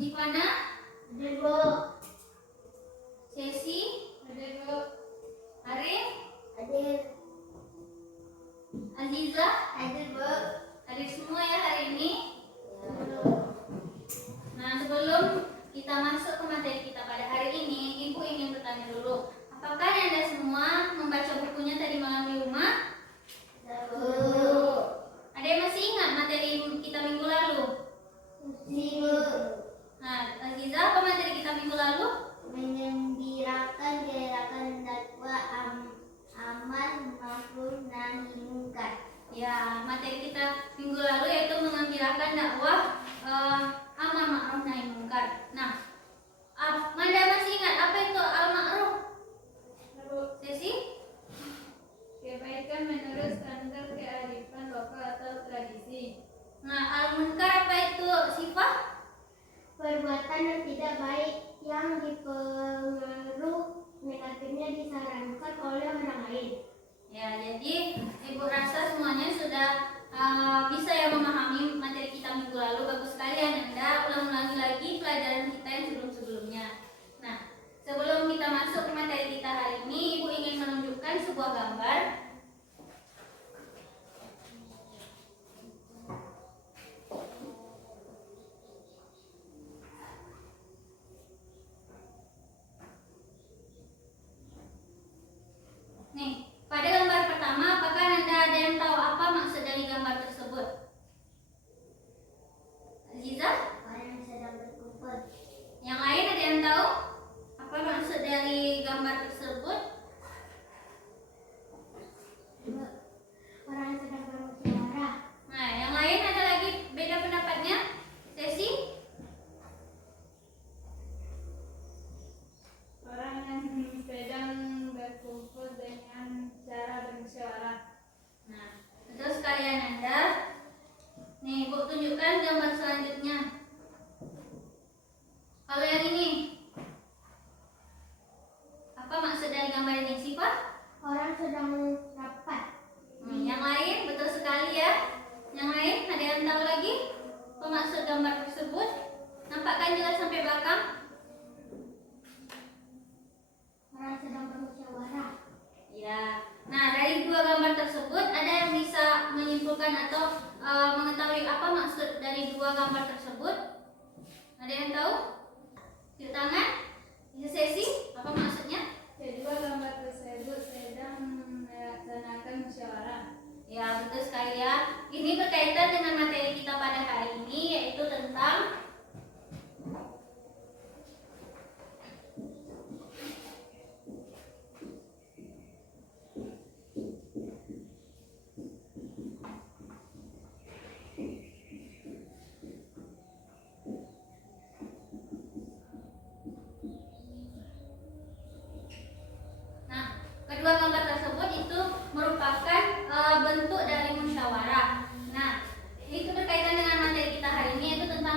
Ivana? Hadir, Bu. Sesi? Hadir, Bu. Arif? Hadir. Aziza? Hadir, Bu. Hadir semua ya hari ini. Ya. Nah, sebelum kita masuk ke materi kita pada hari ini, Ibu ingin bertanya dulu, apakah Anda semua membaca bukunya tadi malam di rumah? Bu. Ada yang masih ingat materi kita minggu lalu? Bu. Nah, Aziza, apa materi kita minggu lalu? Menggembirakan gerakan dakwah amal ma'ruf nahi munkar. Ya, materi kita minggu lalu yaitu mengembirakan dakwah amar ma'ruf nahi munkar. Nah, Anda masih ingat apa itu al ma'ruf? Sesi? Kebaikan menurut standar kearifan lokal atau tradisi. Nah, al munkar apa itu, Sifah? Perbuatan yang tidak baik yang dipengaruh negatifnya disarankan oleh orang lain. Ya, jadi Ibu rasa semuanya sudah bisa ya memahami materi kita minggu lalu. Bagus sekali Anda ulang-ulangi lagi pelajaran kita yang sebelum-sebelumnya. Nah, sebelum kita masuk ke materi kita hari ini, Ibu ingin menunjukkan sebuah gambar. Nih, pada gambar pertama, apakah Anda ada yang tahu apa maksud dari gambar tersebut? Aziza? Orang yang sedang berkumpul. Yang lain ada yang tahu apa maksud dari gambar tersebut? Orang yang sedang bermusyawarah. Nah, yang lain ada lagi beda pendapatnya? Sesi? Orang yang sedang berkumpul dengan cara bermusyawarah. Nah, betul sekalian Anda. Nih, Bu tunjukkan gambar selanjutnya. Kalau yang ini, apa maksud dari gambar ini, Sifah? Orang sedang rapat. Yang lain, betul sekali ya. Yang lain, ada yang tahu lagi apa maksud gambar tersebut? Nampakkan jelas sampai belakang. Orang sedang bermusyawarah. Ya. Nah, dari dua gambar tersebut, ada yang bisa menyimpulkan atau mengetahui apa maksud dari dua gambar tersebut? Ada yang tahu? Cuci tangan? Bisa sesi? Apa maksudnya? Kedua gambar tersebut sedang melaksanakan musyawarah. Ya, betul sekali ya. Ini berkaitan dengan materi kita pada hari ini, yaitu tentang kedua gambar tersebut itu merupakan bentuk dari musyawarah. Nah, itu berkaitan dengan materi kita hari ini, yaitu tentang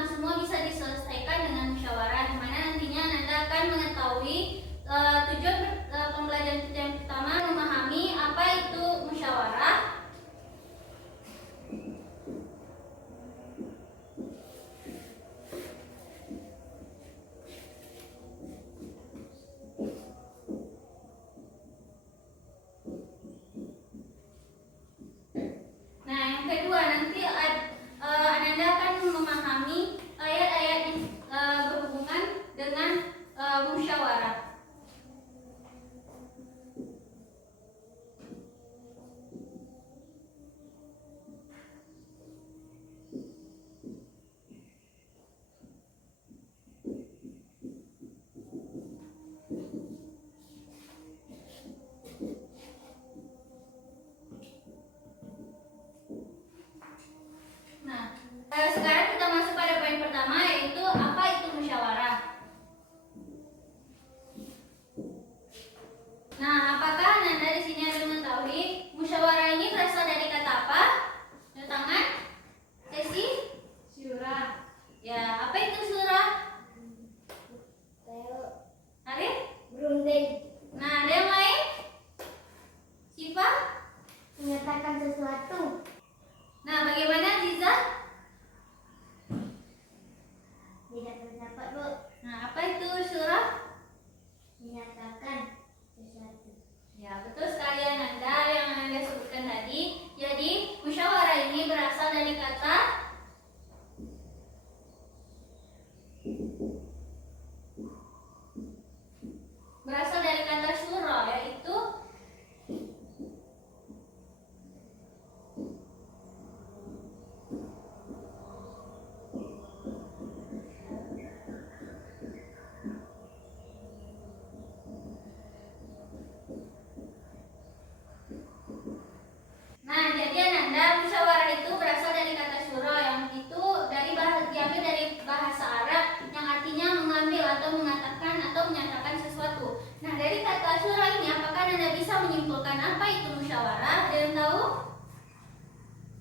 atau mengatakan atau menyatakan sesuatu. Nah, dari kata syura ini apakah Anda bisa menyimpulkan apa itu musyawarah? Ada yang tahu?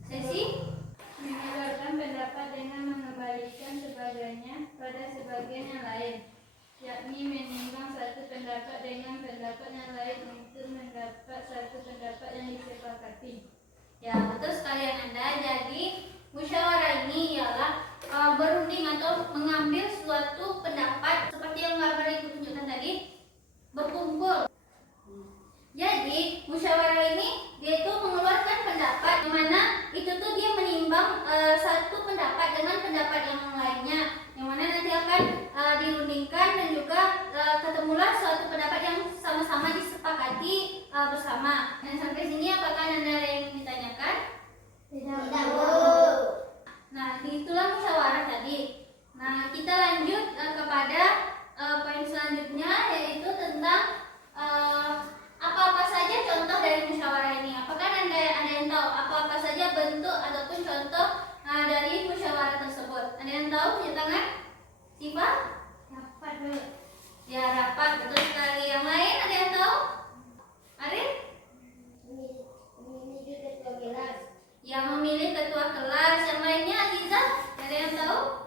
Sesi? Menyebarkan pendapat dengan mengembalikan sebagainya pada sebagian yang lain, yakni menimbang satu pendapat dengan pendapat yang lain untuk mendapat satu pendapat yang disepakati. Ya, betul sekali Anda. Jadi, musyawarah ini ialah berunding atau mengambil suatu pendapat seperti yang gambar itu tunjukkan tadi, berkumpul. Jadi, musyawarah ini dia itu mengeluarkan pendapat di mana itu tuh dia menimbang satu pendapat dengan pendapat yang lainnya, yang mana nanti akan dirundingkan dan juga ketemulah suatu pendapat yang sama-sama disepakati bersama. Dan sampai sini apakah Anda ada yang ingin ditanyakan? Tidak. Nah, itulah musyawarah tadi. Nah, kita lanjut kepada poin selanjutnya, yaitu tentang apa-apa saja contoh dari musyawarah ini. Apakah Anda ada yang tahu apa-apa saja bentuk ataupun contoh dari musyawarah tersebut? Ada yang tahu? Punya tangan? Siapa? Rapat dulu. Ya, rapat, betul sekali. Yang lain ada yang tahu? Arif? Memilih ketua kelas. Yang memilih ketua kelas. Yang lainnya Aziza? Ada yang tahu?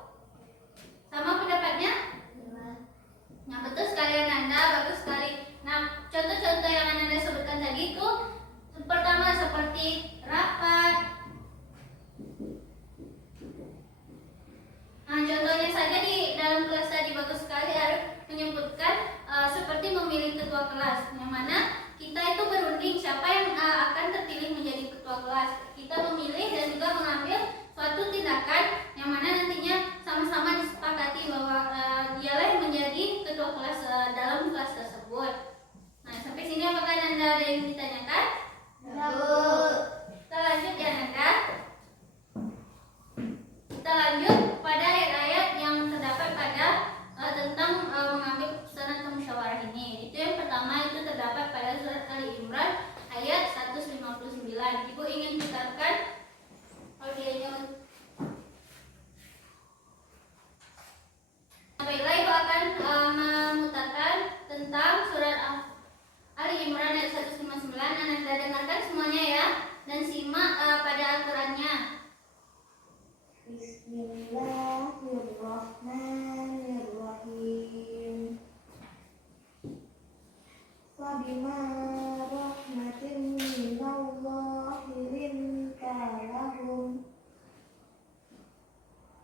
Sama pendapatnya? Nah, betul sekali Anda, bagus sekali. Nah, contoh-contoh yang Anda sebutkan tadi itu pertama seperti rapat. Nah, contohnya saja di dalam kelas tadi bagus sekali Arif menyebutkan seperti memilih ketua kelas, yang mana kita itu berunding siapa yang akan terpilih menjadi ketua kelas. Kita memilih dan juga mengambil suatu tindakan yang mana nantinya sama-sama disepakati bahwa dialah yang menjadi ketua kelas dalam kelas tersebut. Nah, sampai sini apakah Anda ada yang ditanyakan? Kita lanjut ya Nanda. Kita lanjut pada ayat-ayat yang terdapat pada tentang mengambil keputusan atau musyawarah ini. Itu yang pertama itu terdapat pada surat Ali Imran ayat 159. Ibu ingin putarkan audionya. Baiklah, Ibu akan memutarkan tentang surat Ali Imran ayat 159. Anda dengarkan semuanya ya, dan simak pada Al-Qur'annya. Bismillahirrahmanirrahim. Fabima rahmatin minallahi linta lahum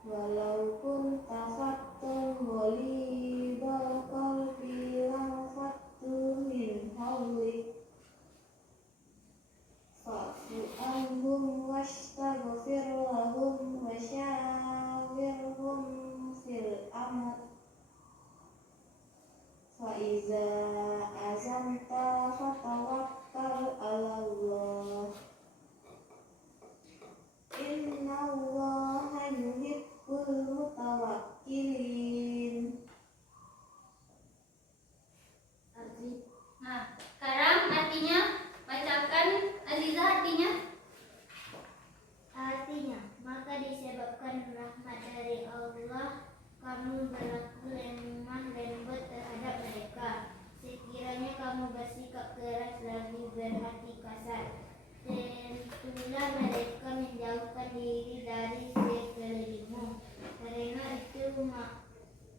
walau kunta fattan ghalidhal qalbi lanfattu min hawlik fa'fu anhum wastaghfir lahum wasyawirhum fil amr fa iza azamta fatawakkal 'ala Allah innallaha yuhibbul mutawakkilin. Nah, sekarang artinya bacakan Aziza artinya. Artinya, maka disebabkan rahmat dari Allah, kamu berlaku lemah lembut terhadap mereka. Sekiranya kamu bersikap keras lagi berhati kasar, tentulah mereka menjauhkan diri dari sekelilingmu. Karena itu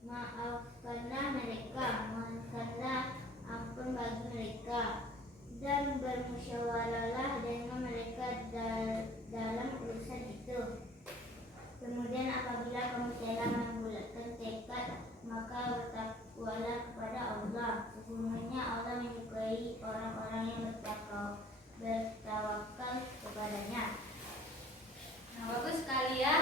maafkanlah mereka, mohonkanlah ampun bagi mereka, dan bermusyawarahlah dengan mereka dalam urusan itu. Kemudian apabila kamu telah membulatkan tekad, maka bertakwalah kepada Allah. Sesungguhnya Allah menyukai orang-orang yang bertawakal kepadanya. Nah, bagus sekali ya.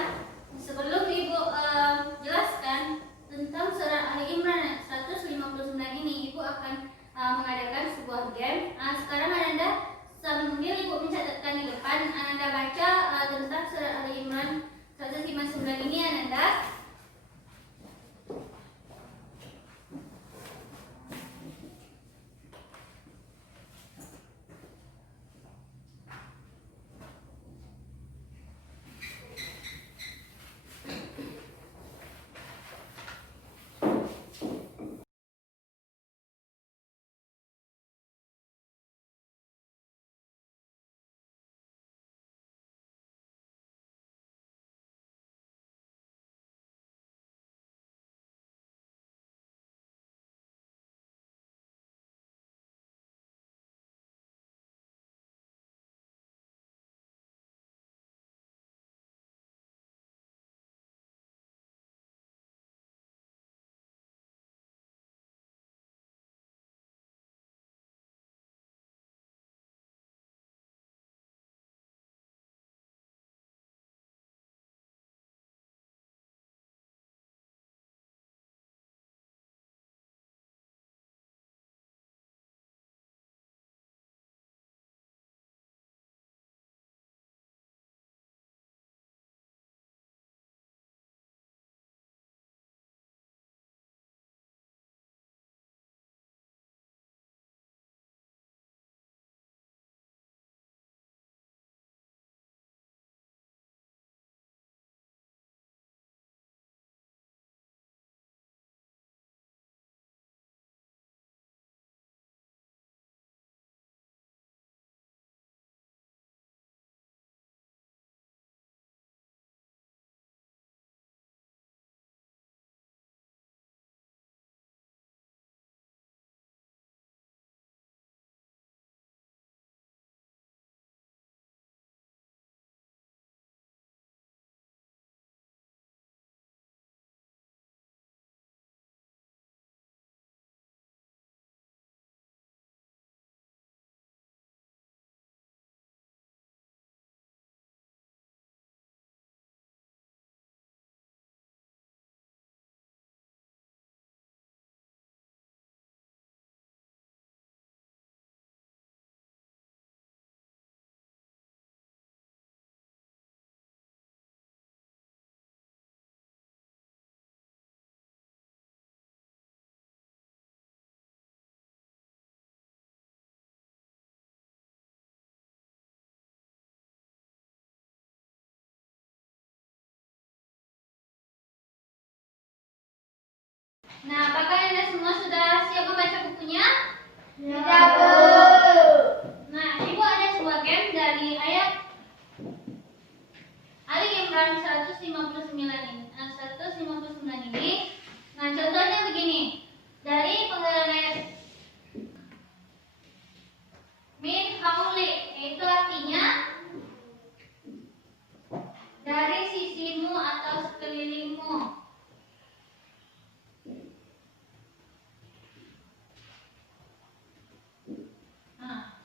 Nah, apakah Anda semua sudah siap membaca bukunya? Tidak, Bu. Nah, Ibu ada sebuah game dari ayat Ali Imran 159 ini. 159 ini. Nah, contohnya begini. Dari penggalan ayat min hauli, itu artinya dari sisimu atau sekelilingmu. Nah,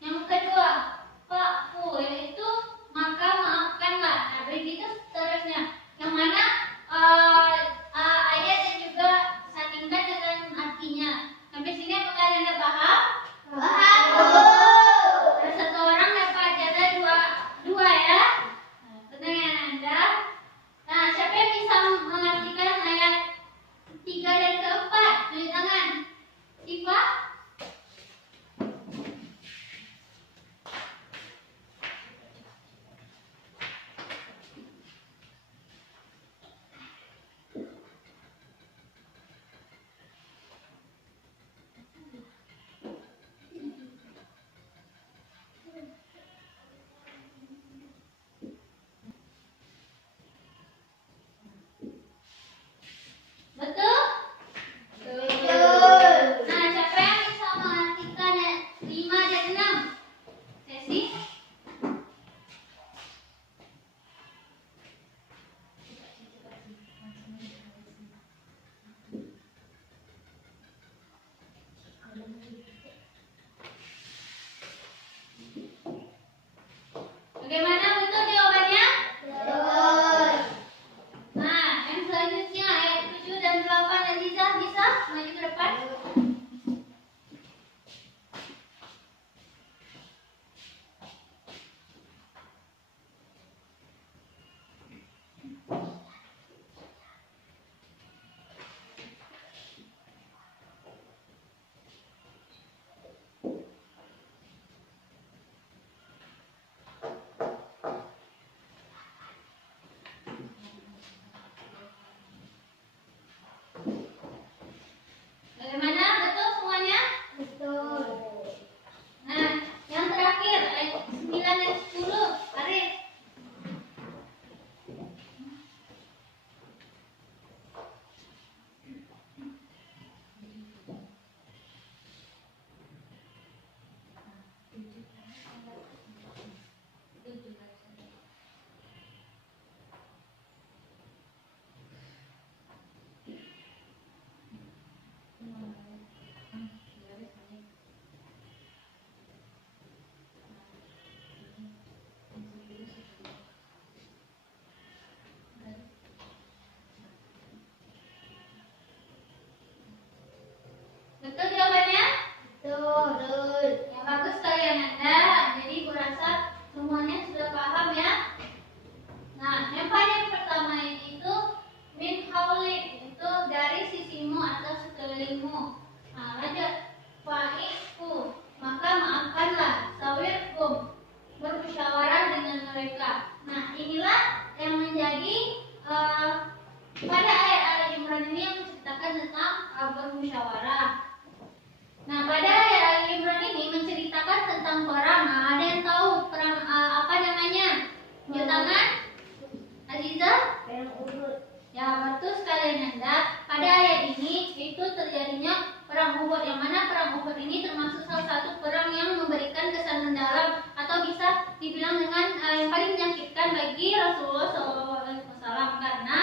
yang kedua, fa'fu, yaitu maka maafkanlah. Nah, begitu seterusnya. Yang mana ayat dan juga sandingkan dengan artinya. Sampai sini apakah Anda paham? Paham, Bu. Ada satu orang dapat jatah dua ya. Nah, pertanyaan Anda. Nah, siapa yang bisa mengartikan ayat 3 dan keempat? Tunjuk tangan. Siapa? Betul? Betul. Nah, siapa yang bisa mengartikan ayat 5 dan 6? Sesi? Bagaimana, betul jawabannya? Betul. Nah, yang selanjutnya ayat 7 dan 8, Aziza bisa maju ke depan? Bagaimana, betul semuanya? Betul. Nah, yang terakhir ayat 9 dan 10, Arif. Betul jawabannya? Betul. Ya, bagus kalian Anda. Jadi aku rasa semuanya sudah paham ya. Nah, yang paling pertama itu min haulik, itu dari sisimu atau sekelilingmu. Nah, lanjut. Fa'ifu, maka maafkanlah. Sawirkum, bermusyawarah dengan mereka. Nah, inilah yang menjadi pada ayat Ali Imran ini yang menceritakan tentang bermusyawarah. Nah, pada ayat Ali Imran ini menceritakan tentang perang. Nah, ada yang tahu perang apa namanya? Tunjuk tangan. Aziza? Perang Uhud. Ya, betul sekali Nanda. Pada ayat ini itu terjadinya perang Uhud, yang mana perang Uhud ini termasuk salah satu perang yang memberikan kesan mendalam atau bisa dibilang dengan yang paling menyakitkan bagi Rasulullah SAW, karena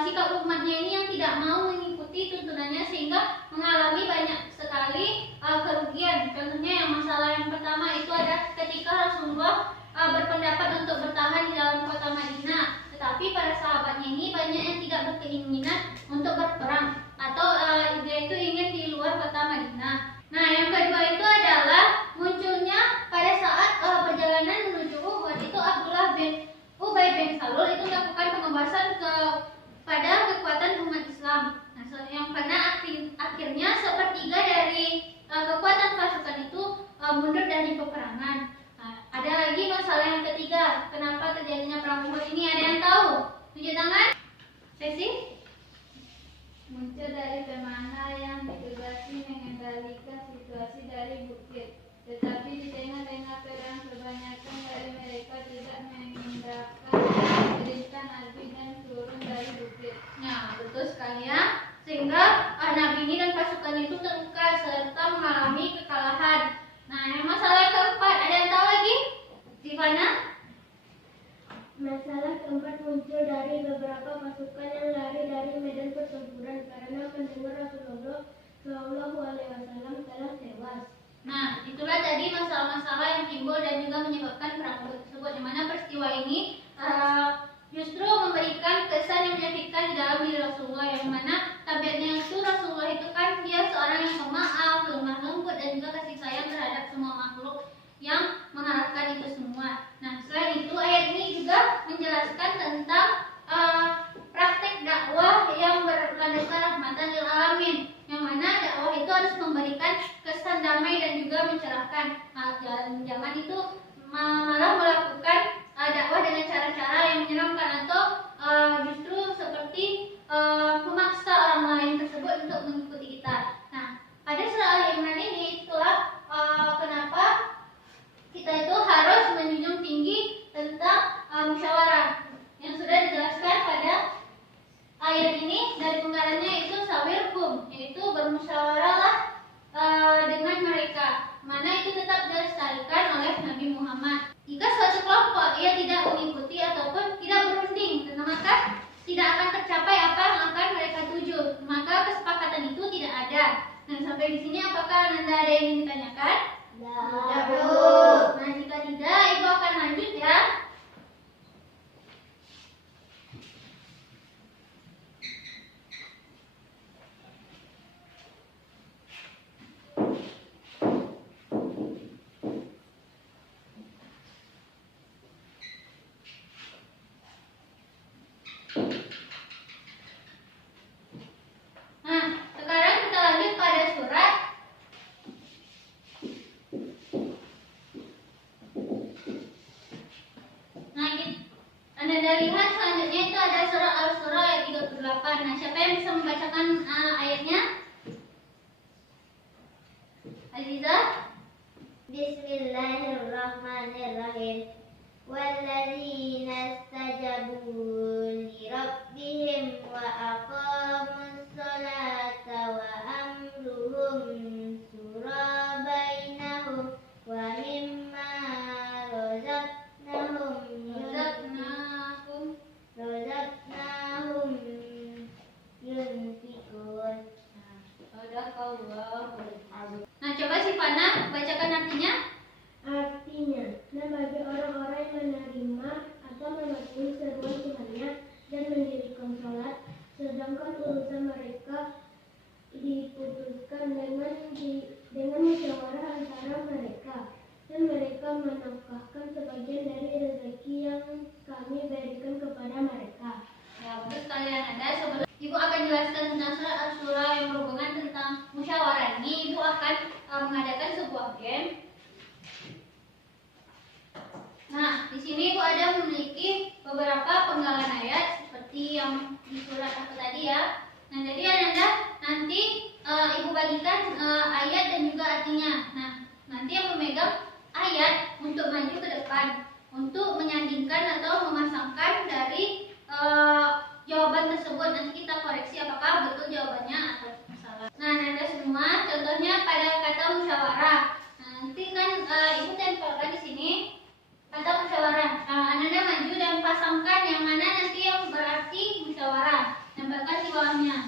sikap umatnya ini yang tidak mau mengikuti tuntunannya sehingga mengalami banyak sekali kerugian. Contohnya yang masalah yang pertama itu ada ketika Rasulullah berpendapat untuk bertahan di dalam kota Madinah, tetapi para sahabatnya ini banyak yang tidak berkeinginan untuk berperang atau dia itu ingin di luar kota Madinah. Nah, yang kedua itu adalah munculnya pada saat perjalanan menuju Uhud itu Abdullah bin Ubay bin Salul itu melakukan pengebasan pada kekuatan umat Islam. Nah, yang pada akhirnya sepertiga dari kekuatan pasukan itu mundur dari peperangan. Nah, ada lagi masalah yang ketiga, kenapa terjadinya perang Uhud ini, ada yang tahu? Tunjuk tangan. Sesi? muncul dari pemana yang ditugasi mengendalikan situasi dari bukit. Tetapi di tengah-tengah perang kebanyakan dari mereka tidak mengindahkan perintah Nabi dan turun dari bukit. Nah, betul sekali ya. Sehingga Nabi ini dan pasukan itu terluka serta mengalami kekalahan. Nah, yang masalah keempat, ada yang tahu lagi? Sivana? Masalah keempat muncul dari beberapa pasukan yang lari dari medan pertempuran karena mendengar Rasulullah Shallallahu Alaihi Wasallam telah tewas. Nah, itulah tadi masalah-masalah yang timbul dan juga menyebabkan perang tersebut. Di mana peristiwa ini justru memberikan kesan yang menyakitkan di dalam diri Rasulullah, yang mana tabiatnya itu Rasulullah itu kan dia seorang yang pemaaf, lemah lembut dan juga kasih sayang terhadap semua makhluk yang mengharapkan itu semua. Nah, selain itu ayat ini juga menjelaskan tentang praktek dakwah yang berlandaskan rahmatan lil alamin, yang mana dakwah itu harus memberikan kesan damai dan juga mencerahkan. Jangan itu malah melakukan dakwah dengan cara-cara yang menyeramkan atau justru seperti memaksa orang lain tersebut untuk mengikuti kita. Nah, pada surah Al-Imran ini itulah kenapa kita itu harus menjunjung tinggi tentang musyawarah yang sudah dijelaskan pada ayat ini. Dari penggalannya itu sawirhum, yaitu bermusyawarahlah dengan mereka, mana itu tetap dilestarikan oleh Nabi Muhammad. Jika suatu kelompok ia tidak mengikuti ataupun tidak berunding, maka tidak akan tercapai apa yang akan mereka tuju. Maka kesepakatan itu tidak ada. Nah, sampai di sini apakah Anda ada yang ingin ditanyakan? Tidak, Bu. Nah, jika tidak, Ibu akan lanjut ya. Nah, sekarang kita lanjut pada surat Anda lihat selanjutnya itu ada surah Al-Surah ayat 38. Nah, siapa yang bisa membacakan ayatnya? Aziza? Bismillahirrahmanirrahim. Walladzina istajabu li rabbihim wa aqamus sholata wa amruhum shura bainahum wa mimma razaqnahum yunfikun. Nah, coba si Fana bacakan artinya. Artinya, dan bagi orang-orang yang menerima atau mematuhi seruan Tuhannya dan mendirikan sholat, sedangkan urusan mereka diputuskan dengan musyawarah antara mereka, dan mereka menafkahkan sebagian dari rezeki yang kami berikan kepada mereka. Ya, betul sekali Anda. Sebelum Ibu akan jelaskan tentang surat Al-Surah yang berhubungan tentang musyawarah ini, Ibu akan mengadakan sebuah game. Nah, di sini Ibu ada memiliki beberapa penggalan ayat seperti yang di surat apa tadi ya. Nah, jadi Anda nanti Ibu bagikan ayat dan juga artinya. Nah, nanti yang memegang ayat untuk maju ke depan untuk menyandingkan atau memasangkan dari jawaban tersebut. Nanti kita koreksi apakah betul jawabannya atau salah. Nah, Anda semua contohnya pada kata musyawarah. Nah, nanti kan Ibu tempelkan di sini kata musyawarah. Anda maju dan pasangkan yang mana nanti yang berarti musyawarah. Tempelkan di bawahnya.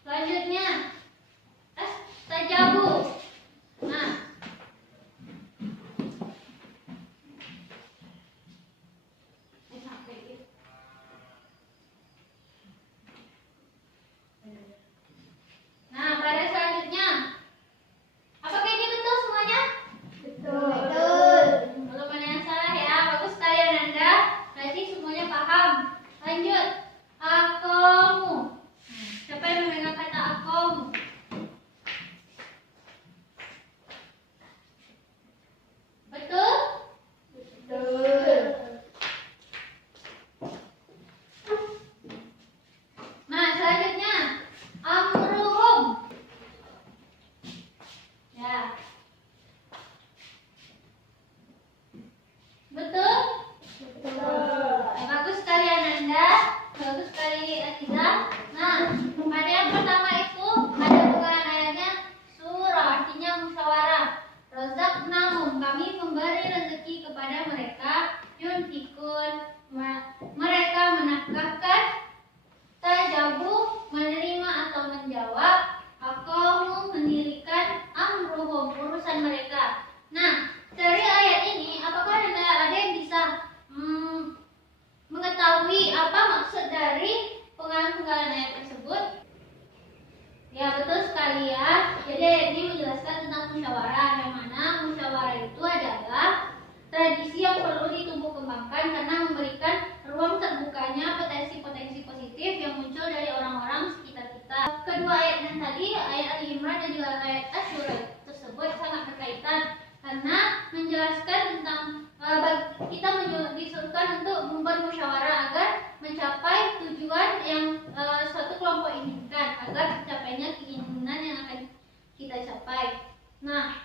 Selanjutnya tajabu. Nah, pada selanjutnya, apakah ini betul semuanya? Betul. Belum ada yang salah ya, bagus sekali Ananda. Berarti semuanya paham. Lanjut, akomu. Siapa yang memegang kata akomu? Betul? Betul. Nah, selanjutnya amruhum. Ya. Betul? Betul. Bagus sekali Ananda. Bagus sekali Atiza. Nah, pada yang pertama itu ada bukaan ayatnya surah, artinya musyawarah. Razaqnahum, kami memberi rezeki kepada mereka. Yunfikun, mereka menafkahkan. Tajabu, menerima atau menjawab. Aqamu, mendirikan. Amruhum, urusan mereka. Nah, dari ayat ini apakah ada yang bisa mengetahui apa maksud dari penggalan ayat tersebut? Ya, betul sekali ya. Jadi ayat ini menjelaskan tentang musyawarah, yang mana musyawarah itu adalah tradisi yang perlu ditumbuh kembangkan karena memberikan ruang terbukanya potensi-potensi positif yang muncul dari orang-orang sekitar kita. Kedua ayat yang tadi, ayat Ali Imran dan juga ayat Asy-Syura tersebut sangat berkaitan karena menjelaskan tentang kita disuruhkan untuk bermusyawarah agar mencapai tujuan yang suatu kelompok inginkan, agar tercapainya keinginan yang akan kita capai. Nah,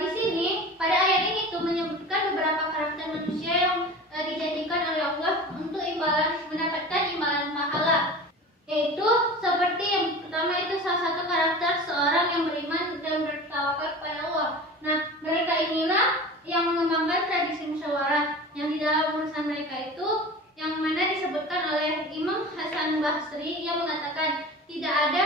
di sini pada ayat ini tuh menyebutkan beberapa karakter manusia yang dijanjikan oleh Allah untuk mendapatkan imbalan pahala, yaitu seperti yang pertama itu salah satu karakter seorang yang beriman dan bertawakal kepada Allah. Nah, mereka inilah yang mengembangkan tradisi musyawarah yang di dalam urusan mereka itu, yang mana disebutkan oleh Imam Hasan Basri yang mengatakan tidak ada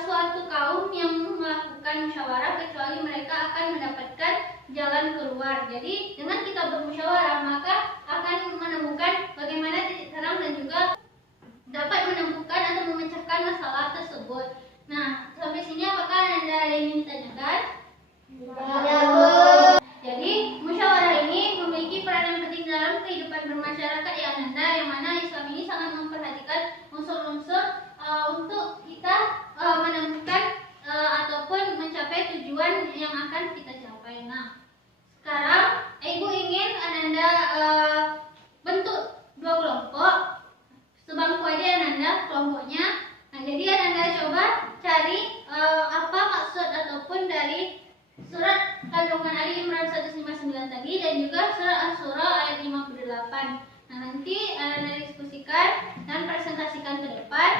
suatu kaum yang melakukan musyawarah kecuali mereka akan mendapatkan jalan keluar. Jadi dengan kita bermusyawarah maka akan menemukan bagaimana titik terang dan juga dapat menemukan atau memecahkan masalah tersebut. Nah, sampai sini apakah Anda ada yang ingin ditanyakan? Jadi musyawarah ini memiliki peranan penting dalam kehidupan bermasyarakat ya Ananda, yang mana Islam ini sangat memperhatikan unsur-unsur untuk kita menemukan ataupun mencapai tujuan yang akan kita capai. Nah, sekarang Ibu ingin Ananda bentuk dua kelompok, sebangku aja Ananda kelompoknya. Nah, jadi Ananda coba cari apa maksud ataupun dari surat kandungan Ali Imran 159 tadi dan juga surat Asy-Syura ayat 58. Nah, nanti Anda diskusikan dan presentasikan ke depan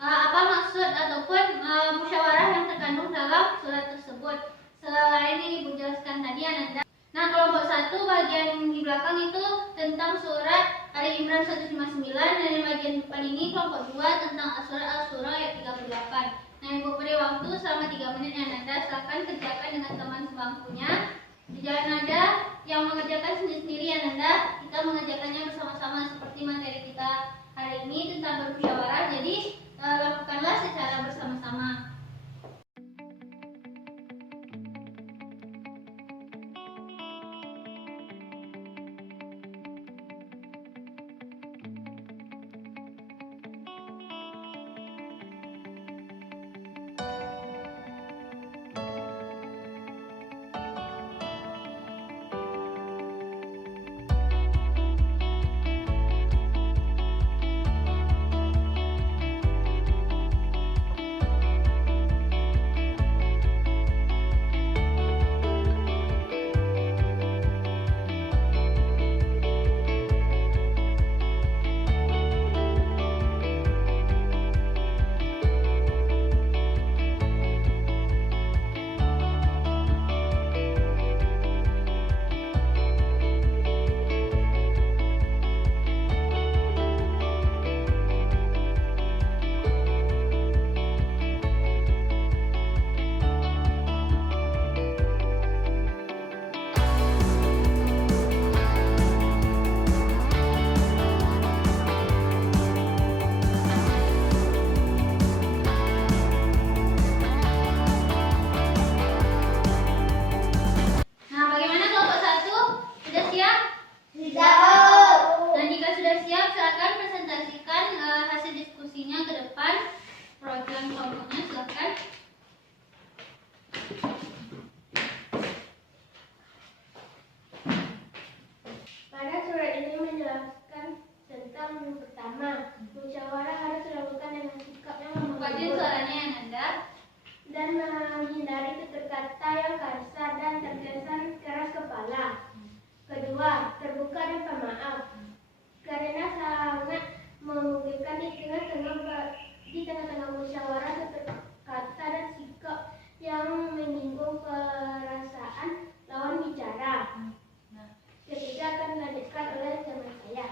apa maksud ataupun musyawarah yang terkandung dalam surat tersebut. Selain ini Ibu jelaskan tadi Ananda. Nah, kelompok 1 bagian di belakang itu tentang surat Ali Imran 159 dan di bagian depan ini kelompok 2 tentang surat Asy-Syura ayat 38. Nah, Ibu beri waktu selama 3 menit ya Anda, silakan kerjakan dengan teman sebangkunya. Jangan ada yang mengerjakan sendiri-sendiri ya Anda, kita mengerjakannya bersama-sama seperti materi kita hari ini tentang bermusyawarah. Jadi lakukanlah secara bersama-sama. Kuatin suaranya Ananda. Dan menghindari tutur kata yang kasar dan terkesan keras kepala. Kedua, terbuka dan pemaaf. Karena sangat memungkinkan di tengah-tengah musyawarah tutur kata dan sikap yang menyinggung perasaan lawan bicara. Ketiga akan dilanjutkan oleh teman saya.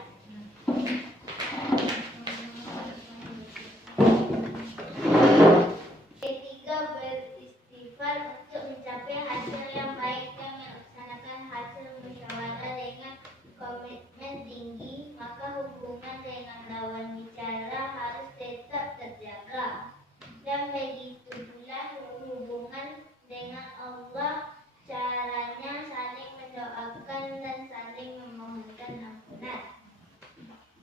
Ketiga, beristighfar untuk mencapai hasil yang baik dan melaksanakan hasil musyawarah dengan komitmen tinggi, maka hubungan dengan lawan bicara harus tetap terjaga. Dan begitu pula hubungan dengan Allah, caranya saling mendoakan dan saling memohonkan ampunan.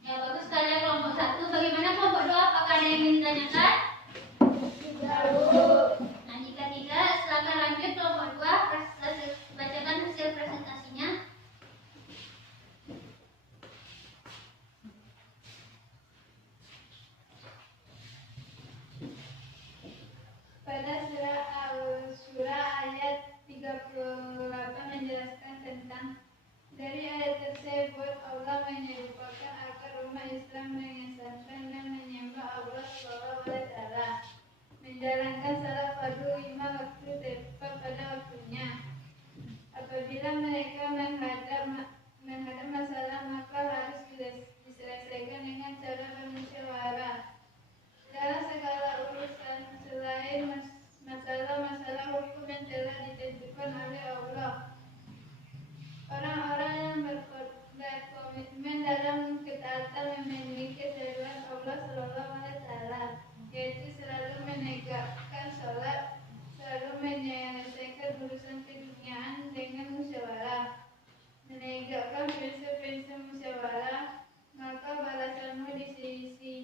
Ya, bagus sekali kelompok 1. Bagaimana kelompok 2? Apakah ada yang ingin ditanyakan? Nah, jika tidak, silakan lanjut kelompok 2. Bacakan hasil presentasinya. Pada surah Al-Shura ayat 38 menjelaskan tentang dari ayat tersebut Allah menyerupakan agar umat Islam mengesahkan dan menyembah Allah SWT, menjalankan salat fardu 5 waktu tepat pada waktunya. Apabila mereka menghadap masalah, maka harus diselesaikan dengan cara bermusyawarah. Dalam segala urusan selain masalah-masalah hukum yang telah ditentukan oleh Allah, orang-orang yang berkomitmen dalam ketaatan memiliki seruan Allah SWT, yaitu selalu menegakkan sholat, selalu menyelesaikan urusan keduniaan dengan musyawarah, menegakkan prinsip-prinsip musyawarah, maka balasanmu di sisi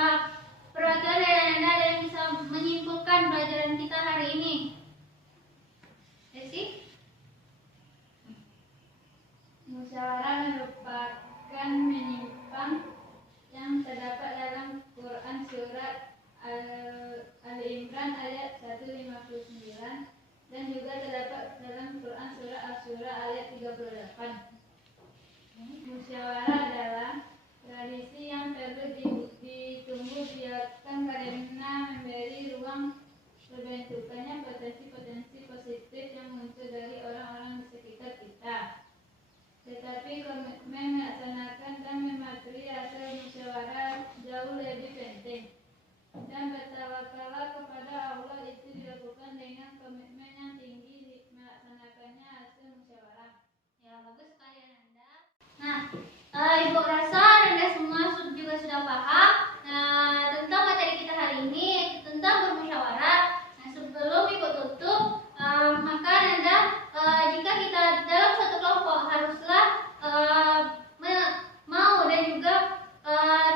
Perwakilan dari Anda ada yang bisa menyimpulkan pelajaran kita hari ini? Desi? Musyawarah merupakan menyimpang yang terdapat dalam Quran surat Ali Imran ayat 159 dan juga terdapat dalam Quran surah Asy-Syura ayat 38. Musyawarah adalah tradisi yang perlu ditunggu biarkan karena memberi ruang terbentukannya potensi-potensi positif yang muncul dari orang-orang di sekitar kita. Tetapi komitmen melaksanakan dan mematuhi hasil musyawarah jauh lebih penting. Dan bertawakallah kepada Allah itu dilakukan dengan komitmen yang tinggi melaksanakannya hasil musyawarah. Ya, bagus sekali Anda. Nah, Ibu rasa Anda semua juga sudah paham tentang materi kita hari ini, yaitu tentang bermusyawarah. Nah, sebelum Ibu tutup, maka Anda jika kita dalam suatu kelompok haruslah mau dan juga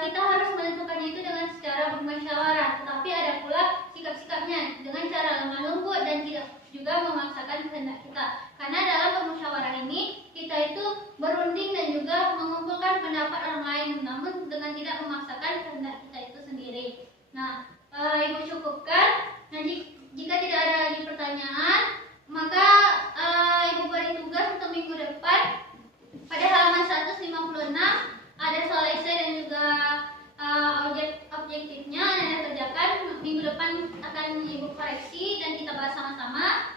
kita harus menentukannya itu dengan secara bermusyawarah. Tetapi ada pula sikap-sikapnya dengan cara lemah lembut dan tidak juga memaksakan kehendak kita. Karena dalam bermusyawarah ini kita itu berunding dan juga mengumpulkan pendapat orang lain, namun dengan tidak memaksakan kehendak kita itu sendiri. Nah, Ibu cukupkan. Nah, jika tidak ada lagi pertanyaan, maka Ibu beri tugas untuk minggu depan pada halaman 156 ada soal esai dan juga objektifnya Anda kerjakan. Minggu depan akan Ibu koreksi dan kita bahas sama-sama.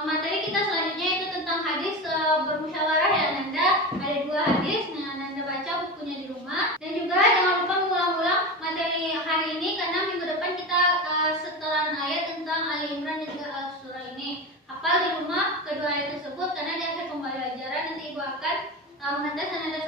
Materi kita selanjutnya itu tentang hadis bermusyawarah ya Anda. Ada 2 hadis, nah Anda baca bukunya di rumah. Dan juga jangan lupa mengulang-ulang materi hari ini karena minggu depan kita setelan ayat tentang Ali Imran dan juga Al-Surah ini. Hafal di rumah kedua ayat tersebut karena di akhir pembelajaran nanti Ibu akan mengetes dan Anda